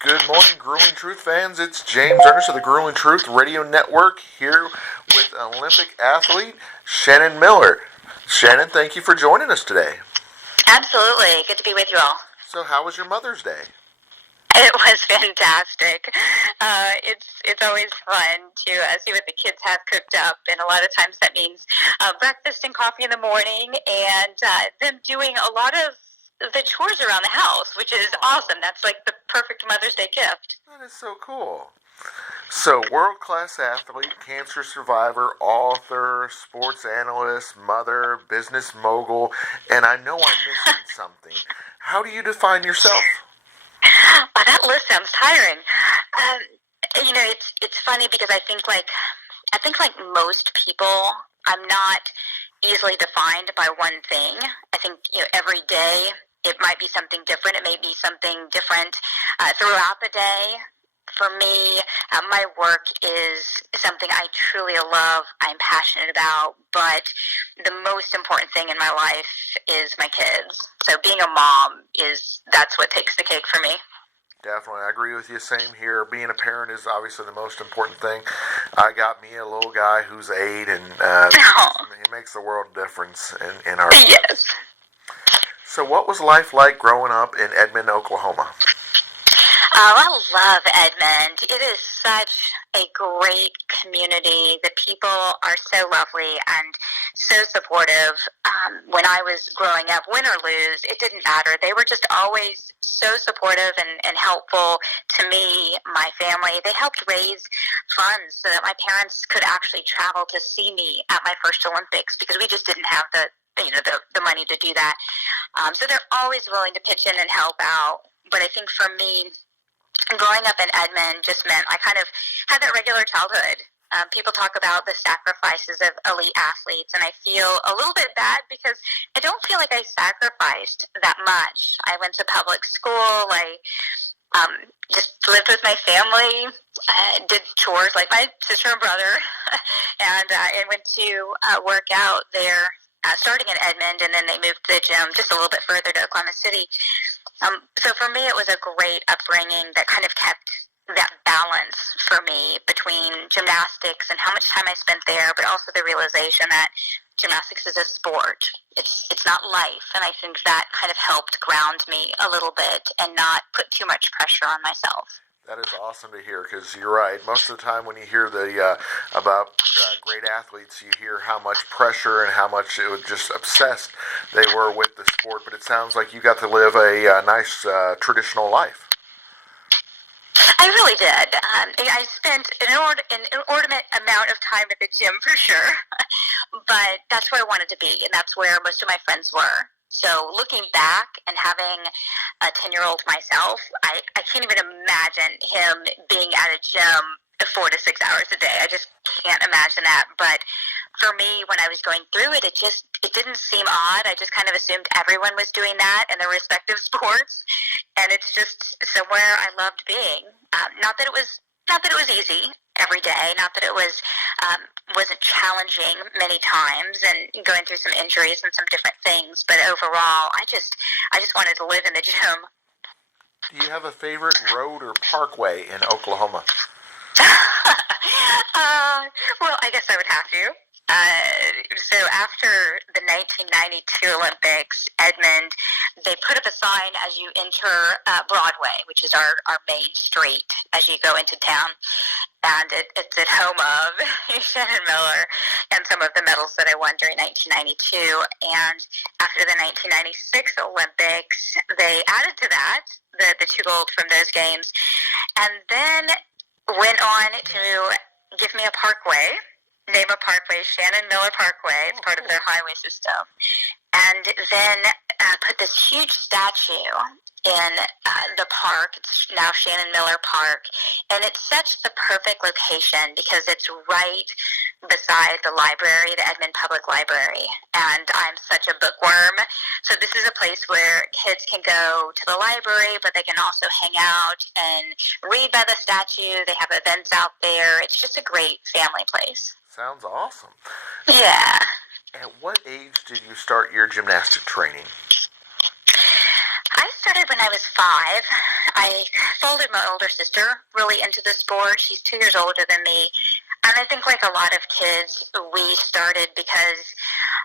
Good morning, Grueling Truth fans. It's James Ernest of the Grueling Truth Radio Network here with Olympic athlete Shannon Miller. Shannon, thank you for joining us today. Absolutely. Good to be with you all. So, how was your Mother's Day? It was fantastic. It's always fun to see what the kids have cooked up, and a lot of times that means breakfast and coffee in the morning, and them doing a lot of the chores around the house, which is awesome. That's like the perfect Mother's Day gift. That is so cool. So, world-class athlete, cancer survivor, author, sports analyst, mother, business mogul, and I know I'm missing something. How do you define yourself? Wow, that list sounds tiring. It's funny because I think like most people, I'm not easily defined by one thing. I think every day it might be something different. It may be something different throughout the day. For me, my work is something I truly love, I'm passionate about, but the most important thing in my life is my kids. So being a mom that's what takes the cake for me. Definitely, I agree with you. Same here. Being a parent is obviously the most important thing. I got me a little guy who's 8, and he makes the world a difference in our lives. Yes. So what was life like growing up in Edmond, Oklahoma? Oh, I love Edmond. It is such a great community. The people are so lovely and so supportive. When I was growing up, win or lose, it didn't matter. They were just always so supportive and helpful to me, my family. They helped raise funds so that my parents could actually travel to see me at my first Olympics because we just didn't have the money to do that. So they're always willing to pitch in and help out. But I think for me, growing up in Edmond just meant I kind of had that regular childhood. People talk about the sacrifices of elite athletes, and I feel a little bit bad because I don't feel like I sacrificed that much. I went to public school. I just lived with my family, did chores like my sister and brother, and went to work out there. Starting in Edmond, and then they moved the gym just a little bit further to Oklahoma City. So for me, it was a great upbringing that kind of kept that balance for me between gymnastics and how much time I spent there, but also the realization that gymnastics is a sport. It's not life, and I think that kind of helped ground me a little bit and not put too much pressure on myself. That is awesome to hear because you're right. Most of the time when you hear about great athletes, you hear how much pressure and how much it was just obsessed they were with the sport. But it sounds like you got to live a nice traditional life. I really did. I spent an inordinate amount of time at the gym for sure, but that's where I wanted to be, and that's where most of my friends were. So looking back and having a 10-year-old myself, I can't even imagine him being at a gym 4 to 6 hours a day. I just can't imagine that. But for me, when I was going through it, it didn't seem odd. I just kind of assumed everyone was doing that in their respective sports, and it's just somewhere I loved being. Not that it was easy every day. Not that it wasn't challenging many times and going through some injuries and some different things. But overall, I just wanted to live in the gym. Do you have a favorite road or parkway in Oklahoma? Well, I guess I would have to. So after the 1992 Olympics, Edmond, they put up a sign as you enter Broadway, which is our main street as you go into town. And it's at home of Shannon Miller and some of the medals that I won during 1992. And after the 1996 Olympics, they added to that the 2 gold from those games, and then went on to give me a parkway. Name a parkway, Shannon Miller Parkway. It's part of their highway system. And then put this huge statue in the park. It's now Shannon Miller Park. And it's such the perfect location because it's right beside the library, the Edmond Public Library. And I'm such a bookworm. So this is a place where kids can go to the library, but they can also hang out and read by the statue. They have events out there. It's just a great family place. Sounds awesome. Yeah. At what age did you start your gymnastic training? I started when I was 5. I followed my older sister really into the sport. She's 2 years older than me. And I think like a lot of kids, we started because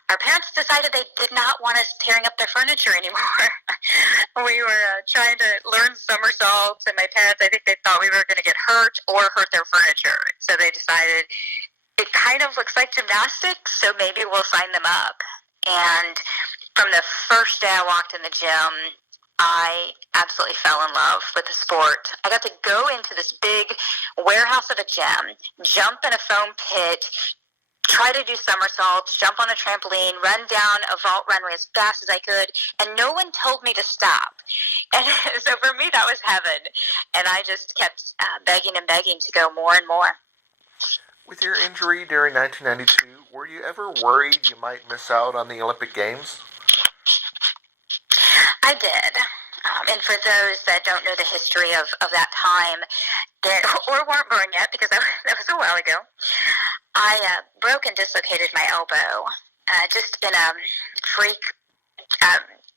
our parents decided they did not want us tearing up their furniture anymore. We were trying to learn somersaults, and my parents, I think they thought we were going to get hurt or hurt their furniture. So they decided it kind of looks like gymnastics, so maybe we'll sign them up. And from the first day I walked in the gym, I absolutely fell in love with the sport. I got to go into this big warehouse of a gym, jump in a foam pit, try to do somersaults, jump on a trampoline, run down a vault runway as fast as I could, and no one told me to stop. And so for me, that was heaven. And I just kept begging and begging to go more and more. With your injury during 1992, were you ever worried you might miss out on the Olympic Games? I did. And for those that don't know the history of that time, or weren't born yet, because that was a while ago, I broke and dislocated my elbow just in a freak,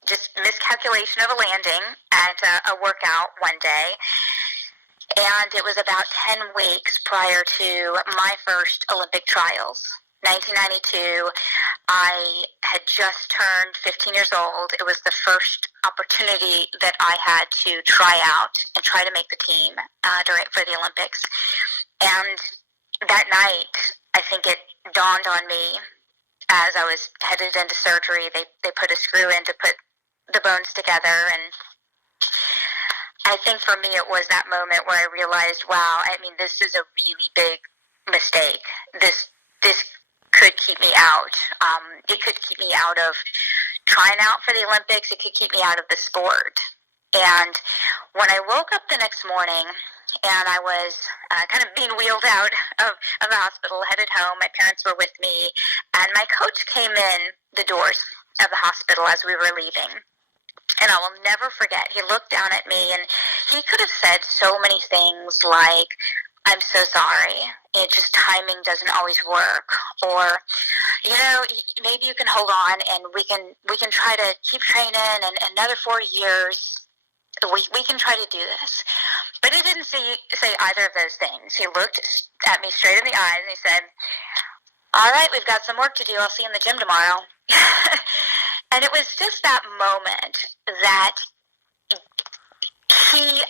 just miscalculation of a landing at a workout one day. And it was about 10 weeks prior to my first Olympic trials. 1992, I had just turned 15 years old. It was the first opportunity that I had to try out and try to make the team for the Olympics. And that night, I think it dawned on me as I was headed into surgery. They put a screw in to put the bones together, and I think for me it was that moment where I realized, wow, I mean, this is a really big mistake. This could keep me out. It could keep me out of trying out for the Olympics. It could keep me out of the sport. And when I woke up the next morning and I was kind of being wheeled out of the hospital, headed home, my parents were with me, and my coach came in the doors of the hospital as we were leaving. And I will never forget, he looked down at me and he could have said so many things like, I'm so sorry. It just timing doesn't always work. Or, maybe you can hold on and we can try to keep training and another 4 years. We can try to do this. But he didn't say either of those things. He looked at me straight in the eyes and he said, all right, we've got some work to do. I'll see you in the gym tomorrow. And it was just that moment that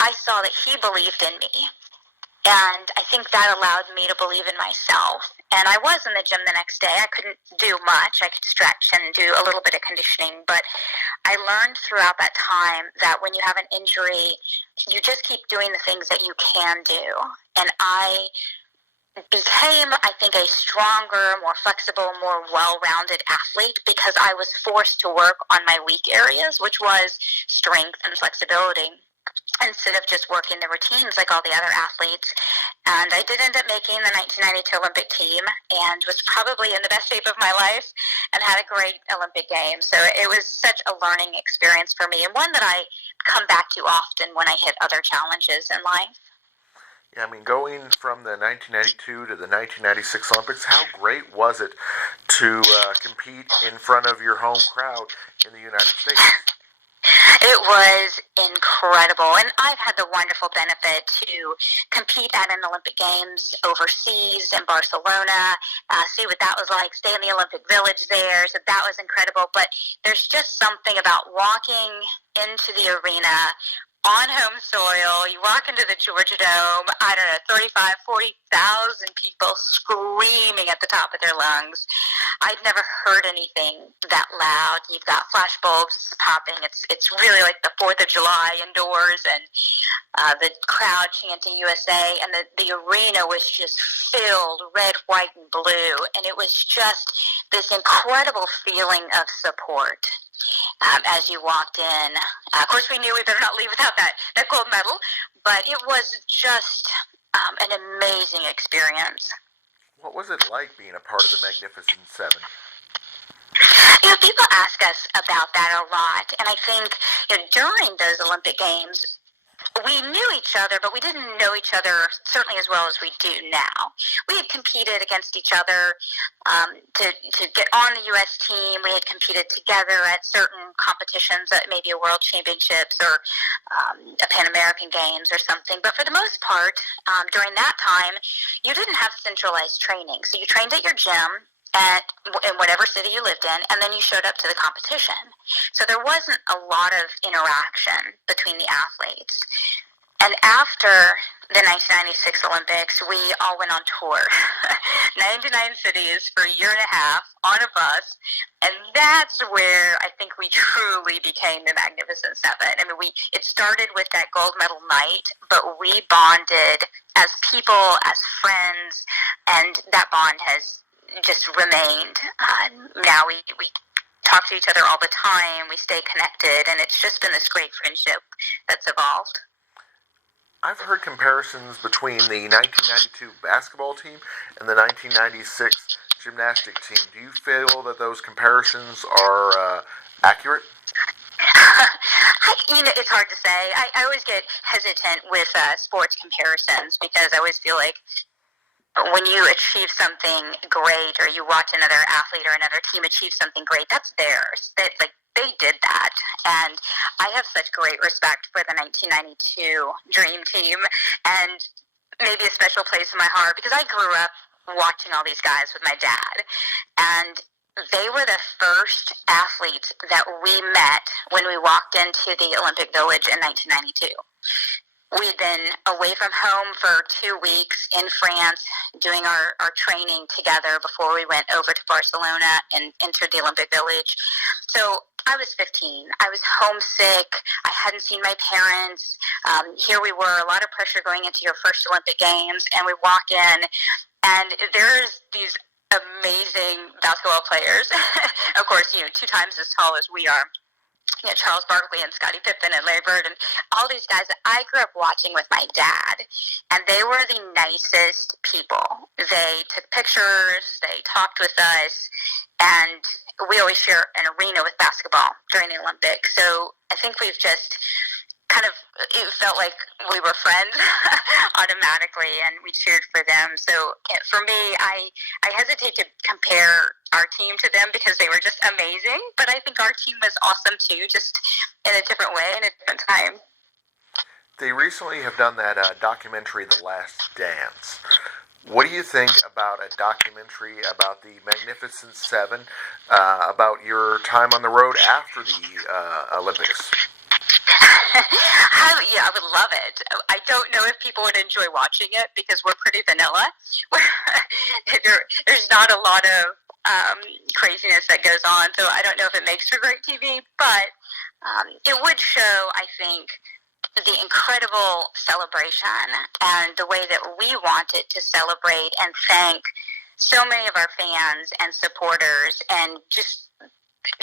I saw that he believed in me. And I think that allowed me to believe in myself. And I was in the gym the next day. I couldn't do much. I could stretch and do a little bit of conditioning. But I learned throughout that time that when you have an injury, you just keep doing the things that you can do. And I became, I think, a stronger, more flexible, more well-rounded athlete because I was forced to work on my weak areas, which was strength and flexibility, instead of just working the routines like all the other athletes. And I did end up making the 1992 Olympic team and was probably in the best shape of my life and had a great Olympic game. So it was such a learning experience for me, and one that I come back to often when I hit other challenges in life. Yeah, I mean, going from the 1992 to the 1996 Olympics, how great was it to compete in front of your home crowd in the United States? It was incredible, and I've had the wonderful benefit to compete at an Olympic Games overseas in Barcelona, see what that was like, stay in the Olympic Village there, so that was incredible. But there's just something about walking into the arena on home soil. You walk into the Georgia Dome, 35,000, 40,000 people screaming at the top of their lungs. I'd never heard anything that loud. You've got flash bulbs popping. It's really like the 4th of July indoors, and the crowd chanting USA, and the arena was just filled red, white, and blue, and it was just this incredible feeling of support. As you walked in. Of course, we knew we better not leave without that gold medal, but it was just an amazing experience. What was it like being a part of the Magnificent Seven? People ask us about that a lot, and I think during those Olympic Games, we knew each each other, but we didn't know each other certainly as well as we do now. We had competed against each other to get on the U.S. team. We had competed together at certain competitions, maybe a World Championships or a Pan American Games or something. But for the most part, during that time, you didn't have centralized training. So you trained at your gym in whatever city you lived in, and then you showed up to the competition. So there wasn't a lot of interaction between the athletes. And after the 1996 Olympics, we all went on tour, 99 cities for a year and a half on a bus, and that's where I think we truly became the Magnificent Seven. I mean, it started with that gold medal night, but we bonded as people, as friends, and that bond has just remained. Now we talk to each other all the time, we stay connected, and it's just been this great friendship that's evolved. I've heard comparisons between the 1992 basketball team and the 1996 gymnastic team. Do you feel that those comparisons are accurate? It's hard to say. I always get hesitant with sports comparisons because I always feel like when you achieve something great, or you watch another athlete or another team achieve something great, that's theirs. They did that. And I have such great respect for the 1992 Dream Team, and maybe a special place in my heart because I grew up watching all these guys with my dad. And they were the first athletes that we met when we walked into the Olympic Village in 1992. We'd been away from home for 2 weeks in France doing our training together before we went over to Barcelona and entered the Olympic Village. So I was 15. I was homesick. I hadn't seen my parents. Here we were, a lot of pressure going into your first Olympic Games, and we walk in, and there's these amazing basketball players. Of course, 2 times as tall as we are. Charles Barkley and Scottie Pippen and Larry Bird and all these guys that I grew up watching with my dad. And they were the nicest people. They took pictures, they talked with us, and we always share an arena with basketball during the Olympics. So I think we've just it felt like we were friends automatically, and we cheered for them. So for me, I hesitate to compare our team to them because they were just amazing, but I think our team was awesome too, just in a different way, in a different time. They recently have done that documentary, The Last Dance. What do you think about a documentary about the Magnificent Seven, about your time on the road after the Olympics? I would love it. I don't know if people would enjoy watching it because we're pretty vanilla. There's not a lot of craziness that goes on, so I don't know if it makes for great TV, but it would show, I think, the incredible celebration and the way that we wanted to celebrate and thank so many of our fans and supporters, and just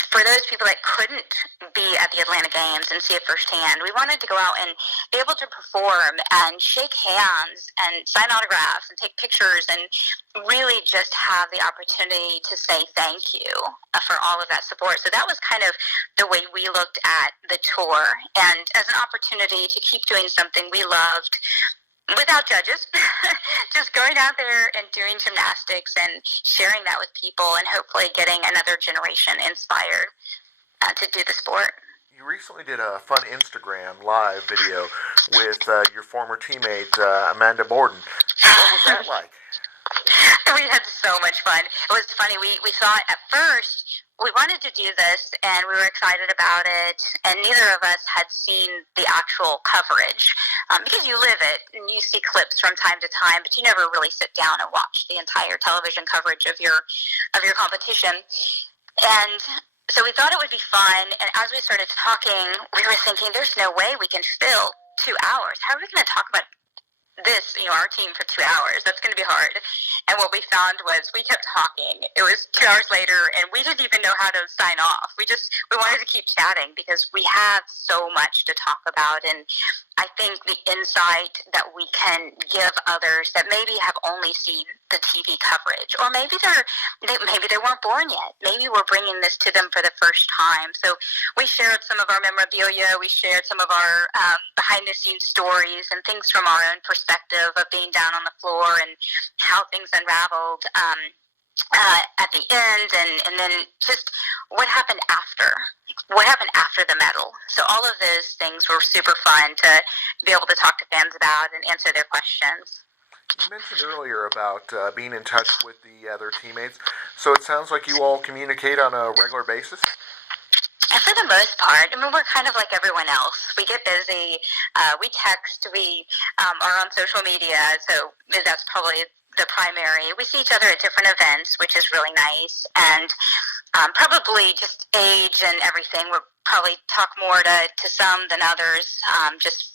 for those people that couldn't be at the Atlanta Games and see it firsthand, we wanted to go out and be able to perform and shake hands and sign autographs and take pictures and really just have the opportunity to say thank you for all of that support. So that was kind of the way we looked at the tour, and as an opportunity to keep doing something we loved without judges, just going out there and doing gymnastics and sharing that with people, and hopefully getting another generation inspired to do the sport. You recently did a fun Instagram live video with your former teammate, Amanda Borden. What was that like? We had so much fun. It was funny. We thought at first we wanted to do this, and we were excited about it, and neither of us had seen the actual coverage because you live it and you see clips from time to time, but you never really sit down and watch the entire television coverage of your competition. And so we thought it would be fun, and as we started talking, we were thinking, there's no way we can fill 2 hours. How are we going to talk about our team for 2 hours. That's going to be hard. And what we found was we kept talking. It was 2 hours later, and we didn't even know how to sign off. We wanted to keep chatting because we have so much to talk about. And I think the insight that we can give others that maybe have only seen the TV coverage, or maybe they weren't born yet. Maybe we're bringing this to them for the first time. So we shared some of our memorabilia. We shared some of our behind-the-scenes stories and things from our own perspective of being down on the floor and how things unraveled at the end, and then just what happened after the medal. So all of those things were super fun to be able to talk to fans about and answer their questions. You mentioned earlier about being in touch with the other teammates. So it sounds like you all communicate on a regular basis? And for the most part, I mean, we're kind of like everyone else. We get busy, we text, we are on social media, so that's probably the primary. We see each other at different events, which is really nice, and probably just age and everything. We'll probably talk more to some than others, just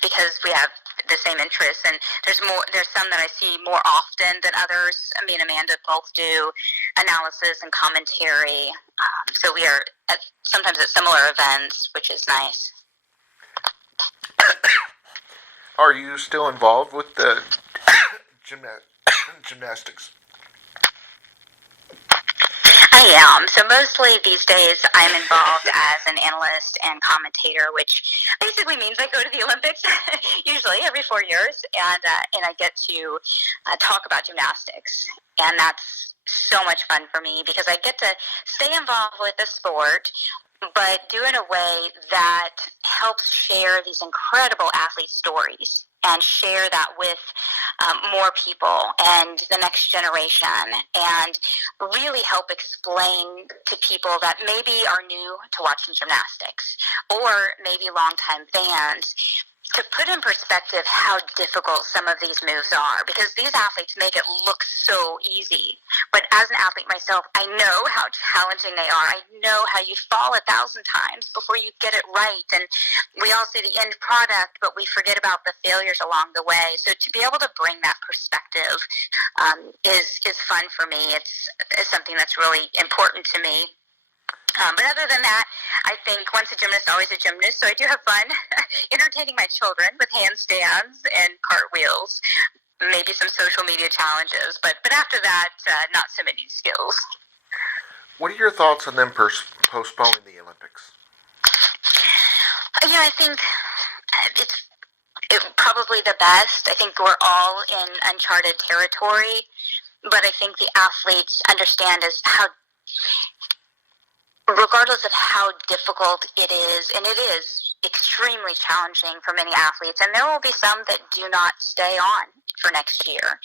because we have the same interests, and there's some that I see more often than others. Me and Amanda both do analysis and commentary, so we are sometimes at similar events, which is nice. Are you still involved with the gymnastics? I am. So mostly these days I'm involved as an analyst and commentator, which basically means I go to the Olympics usually every 4 years, and I get to talk about gymnastics. And that's so much fun for me because I get to stay involved with the sport, but do it in a way that helps share these incredible athlete stories and share that with more people and the next generation, and really help explain to people that maybe are new to watching gymnastics or maybe longtime fans, to put in perspective how difficult some of these moves are, because these athletes make it look so easy. But as an athlete myself, I know how challenging they are. I know how you fall 1,000 times before you get it right. And we all see the end product, but we forget about the failures along the way. So to be able to bring that perspective is fun for me. It's something that's really important to me. But other than that, I think once a gymnast, always a gymnast. So I do have fun entertaining my children with handstands and cartwheels, maybe some social media challenges. But after that, not so many skills. What are your thoughts on them postponing the Olympics? I think it's probably the best. I think we're all in uncharted territory, but I think the athletes understand regardless of how difficult it is, and it is extremely challenging for many athletes, and there will be some that do not stay on for next year,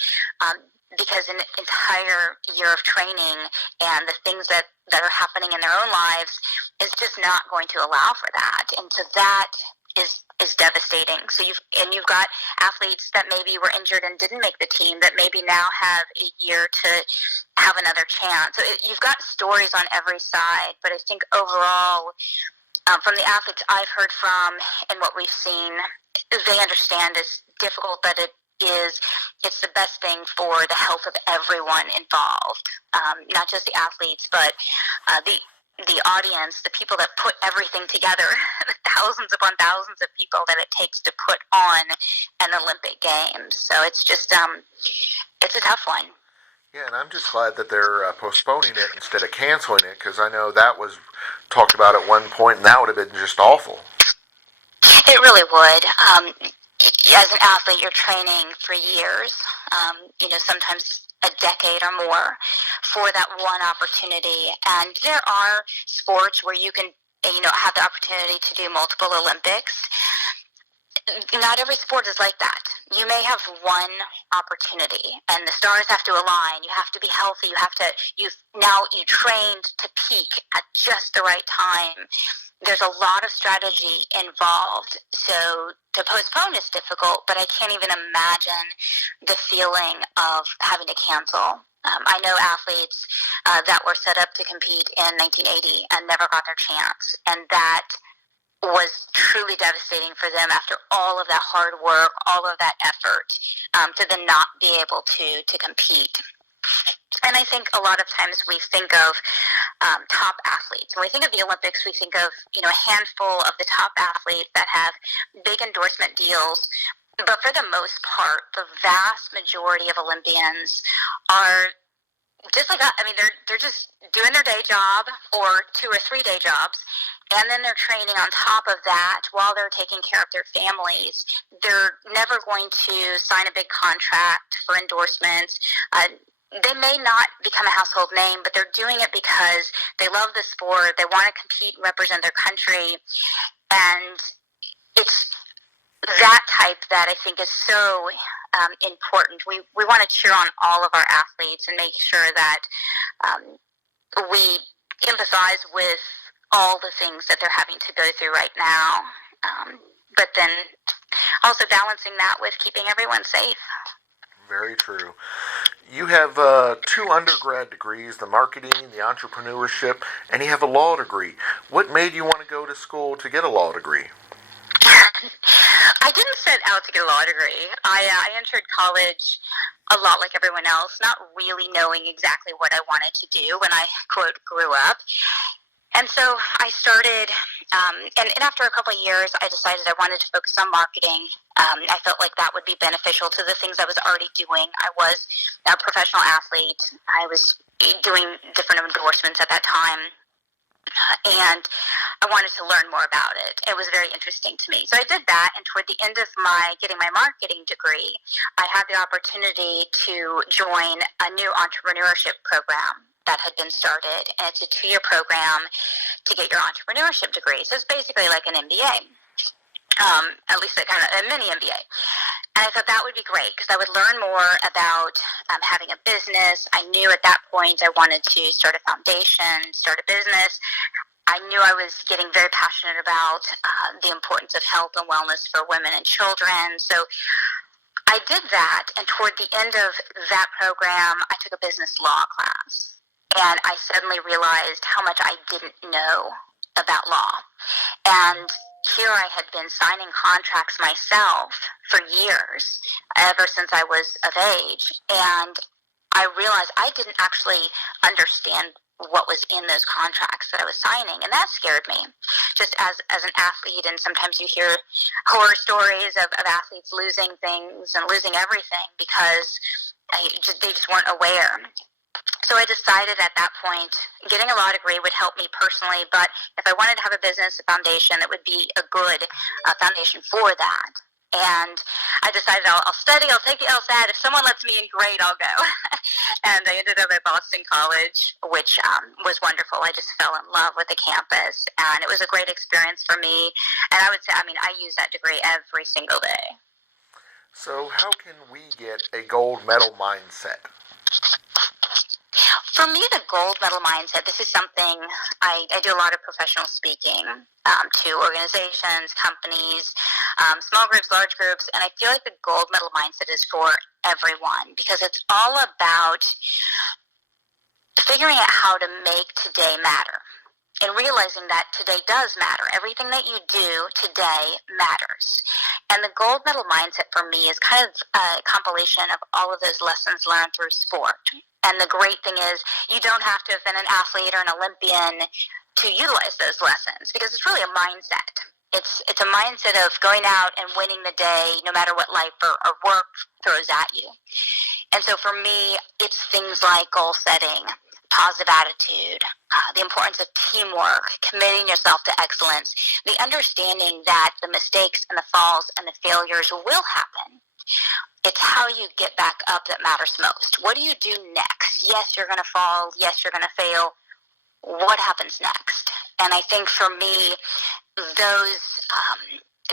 because an entire year of training and the things that are happening in their own lives is just not going to allow for that. And so that is devastating. So you've got athletes that maybe were injured and didn't make the team that maybe now have a year to have another chance. So you've got stories on every side, but I think overall, from the athletes I've heard from and what we've seen, they understand as difficult that it is. It's the best thing for the health of everyone involved, not just the athletes, but the audience, the people that put everything together, the thousands upon thousands of people that it takes to put on an Olympic Games. So it's just, it's a tough one. Yeah, and I'm just glad that they're postponing it instead of canceling it, because I know that was talked about at one point, and that would have been just awful. It really would. As an athlete, you're training for years, sometimes a decade or more for that one opportunity. And there are sports where you can, have the opportunity to do multiple Olympics. Not every sport is like that. You may have one opportunity, and the stars have to align. You have to be healthy. You trained to peak at just the right time. There's a lot of strategy involved. So to postpone is difficult, but I can't even imagine the feeling of having to cancel. I know athletes that were set up to compete in 1980 and never got their chance, and that was truly devastating for them after all of that hard work, all of that effort, to then not be able to compete. And I think a lot of times we think of top athletes. When we think of the Olympics, we think of a handful of the top athletes that have big endorsement deals. But for the most part, the vast majority of Olympians are just like us. I mean, they're just doing their day job or 2 or 3 day jobs, and then they're training on top of that while they're taking care of their families. They're never going to sign a big contract for endorsements. They may not become a household name, but they're doing it because they love the sport. They want to compete and represent their country, and it's that type that I think is so important. We want to cheer on all of our athletes and make sure that we empathize with all the things that they're having to go through right now, but then also balancing that with keeping everyone safe. Very true. You have 2 undergrad degrees, the marketing, the entrepreneurship, and you have a law degree. What made you want to go to school to get a law degree? I didn't set out to get a law degree. I entered college a lot like everyone else, not really knowing exactly what I wanted to do when I, quote, grew up. And so I started, and after a couple of years, I decided I wanted to focus on marketing. I felt like that would be beneficial to the things I was already doing. I was a professional athlete. I was doing different endorsements at that time. And I wanted to learn more about it. It was very interesting to me. So I did that, and toward the end of getting my marketing degree, I had the opportunity to join a new entrepreneurship program that had been started, and it's a 2-year program to get your entrepreneurship degree. So it's basically like an MBA, at least a kind of a mini MBA. And I thought that would be great because I would learn more about having a business. I knew at that point I wanted to start a foundation, start a business. I knew I was getting very passionate about the importance of health and wellness for women and children. So I did that, and toward the end of that program, I took a business law class. And I suddenly realized how much I didn't know about law. And here I had been signing contracts myself for years, ever since I was of age. And I realized I didn't actually understand what was in those contracts that I was signing. And that scared me, just as an athlete. And sometimes you hear horror stories of athletes losing things and losing everything because they just weren't aware. So I decided at that point, getting a law degree would help me personally, but if I wanted to have a business foundation, it would be a good foundation for that. And I decided I'll study, I'll take the LSAT. If someone lets me in, great, I'll go. And I ended up at Boston College, which was wonderful. I just fell in love with the campus, and it was a great experience for me. And I would say, I use that degree every single day. So how can we get a gold medal mindset? For me, the gold medal mindset, this is something I do a lot of professional speaking to organizations, companies, small groups, large groups, and I feel like the gold medal mindset is for everyone because it's all about figuring out how to make today matter and realizing that today does matter. Everything that you do today matters. And the gold medal mindset for me is kind of a compilation of all of those lessons learned through sport. And the great thing is you don't have to have been an athlete or an Olympian to utilize those lessons because it's really a mindset. It's a mindset of going out and winning the day no matter what life or work throws at you. And so for me, it's things like goal setting, positive attitude, the importance of teamwork, committing yourself to excellence, the understanding that the mistakes and the falls and the failures will happen. It's how you get back up that matters most. What do you do next? Yes, you're going to fall. Yes, you're going to fail. What happens next? And I think for me,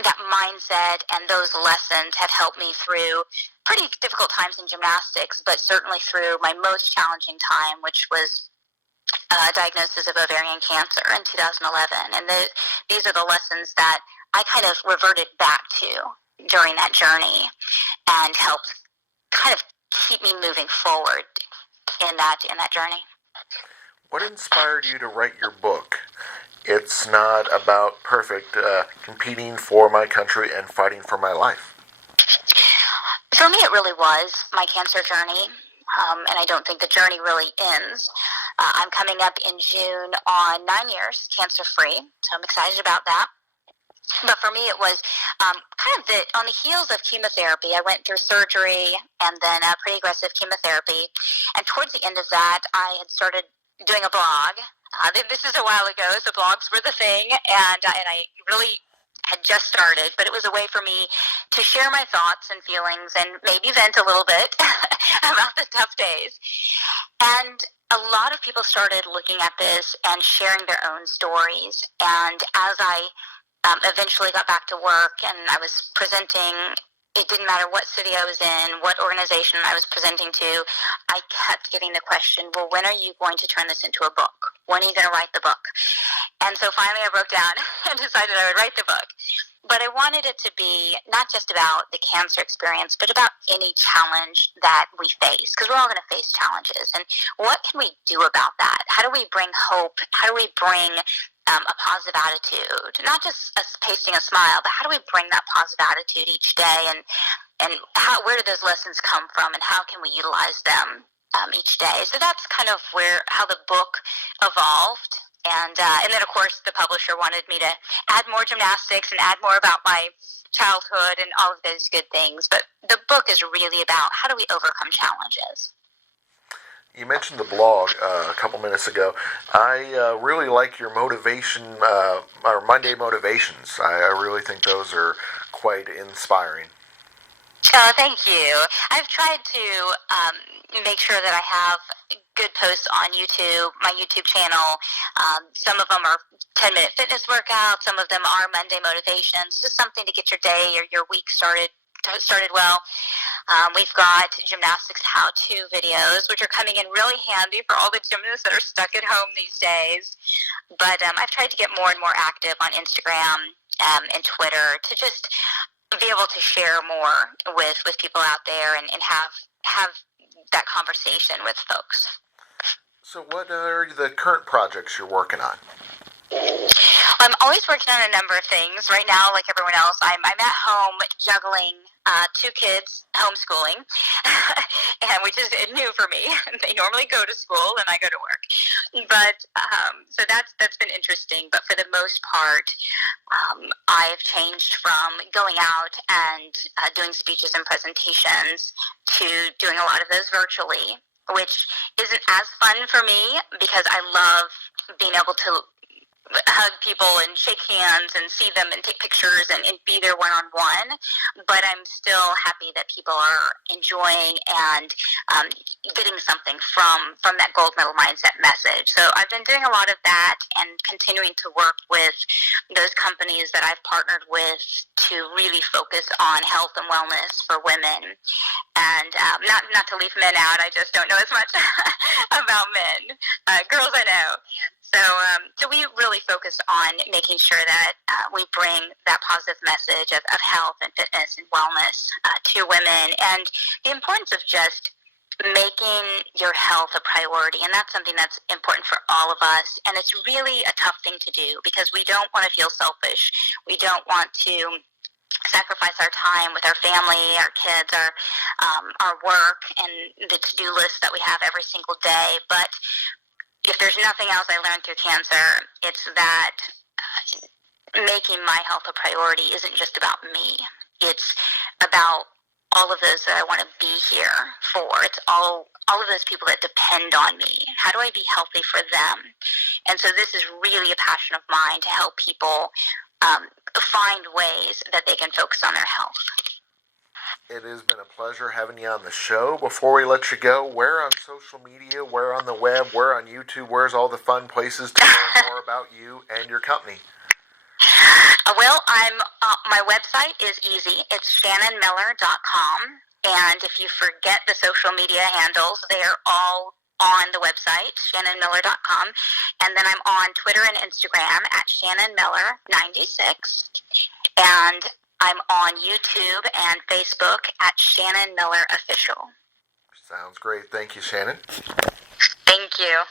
that mindset and those lessons have helped me through pretty difficult times in gymnastics, but certainly through my most challenging time, which was a diagnosis of ovarian cancer in 2011. And these are the lessons that I kind of reverted back to during that journey and helped kind of keep me moving forward in that journey. What inspired you to write your book? It's not about perfect, competing for my country and fighting for my life. For me, it really was my cancer journey, and I don't think the journey really ends. I'm coming up in June on 9 years cancer-free, so I'm excited about that. But for me, it was kind of on the heels of chemotherapy. I went through surgery and then pretty aggressive chemotherapy. And towards the end of that, I had started doing a blog. This is a while ago, so blogs were the thing. And I really had just started, but it was a way for me to share my thoughts and feelings and maybe vent a little bit about the tough days. And a lot of people started looking at this and sharing their own stories. And as I eventually got back to work and I was presenting, it didn't matter what city I was in, what organization I was presenting to, I kept getting the question, well, when are you going to turn this into a book? When are you going to write the book? And so finally I broke down and decided I would write the book. But I wanted it to be not just about the cancer experience, but about any challenge that we face, because we're all going to face challenges. And what can we do about that? How do we bring hope? How do we bring a positive attitude? Not just us pasting a smile, but how do we bring that positive attitude each day? And where do those lessons come from, and how can we utilize them each day? So that's kind of how the book evolved. And then, of course, the publisher wanted me to add more gymnastics and add more about my childhood and all of those good things. But the book is really about how do we overcome challenges. You mentioned the blog a couple minutes ago. I really like your motivation, or Monday motivations. I really think those are quite inspiring. Oh, thank you. I've tried to make sure that I have good posts on YouTube, my YouTube channel. Some of them are 10-minute fitness workouts. Some of them are Monday motivations, just something to get your day or your week started well. We've got gymnastics how-to videos, which are coming in really handy for all the gymnasts that are stuck at home these days. But I've tried to get more and more active on Instagram and Twitter to just be able to share more with people out there and have that conversation with folks. So what are the current projects you're working on? I'm always working on a number of things. Right now, like everyone else, I'm at home juggling 2 kids, homeschooling, and which is new for me. They normally go to school and I go to work. But so that's been interesting. But for the most part, I've changed from going out and doing speeches and presentations to doing a lot of those virtually, which isn't as fun for me because I love being able to hug people and shake hands and see them and take pictures and be there one-on-one, but I'm still happy that people are enjoying and getting something from that gold medal mindset message. So I've been doing a lot of that and continuing to work with those companies that I've partnered with to really focus on health and wellness for women. And not to leave men out, I just don't know as much about men. Girls I know. So we really focus on making sure that we bring that positive message of health and fitness and wellness to women, and the importance of just making your health a priority. And that's something that's important for all of us. And it's really a tough thing to do because we don't want to feel selfish. We don't want to sacrifice our time with our family, our kids, our work, and the to-do list that we have every single day. But if there's nothing else I learned through cancer, it's that making my health a priority isn't just about me. It's about all of those that I want to be here for. It's all of those people that depend on me. How do I be healthy for them? And so this is really a passion of mine, to help people find ways that they can focus on their health. It has been a pleasure having you on the show. Before we let you go, where on social media, where on the web, where on YouTube, where's all the fun places to learn more about you and your company? Well, my website is easy. It's shannonmiller.com. And if you forget the social media handles, they are all on the website, shannonmiller.com. And then I'm on Twitter and Instagram at shannonmiller96. And I'm on YouTube and Facebook at Shannon Miller Official. Sounds great. Thank you, Shannon. Thank you.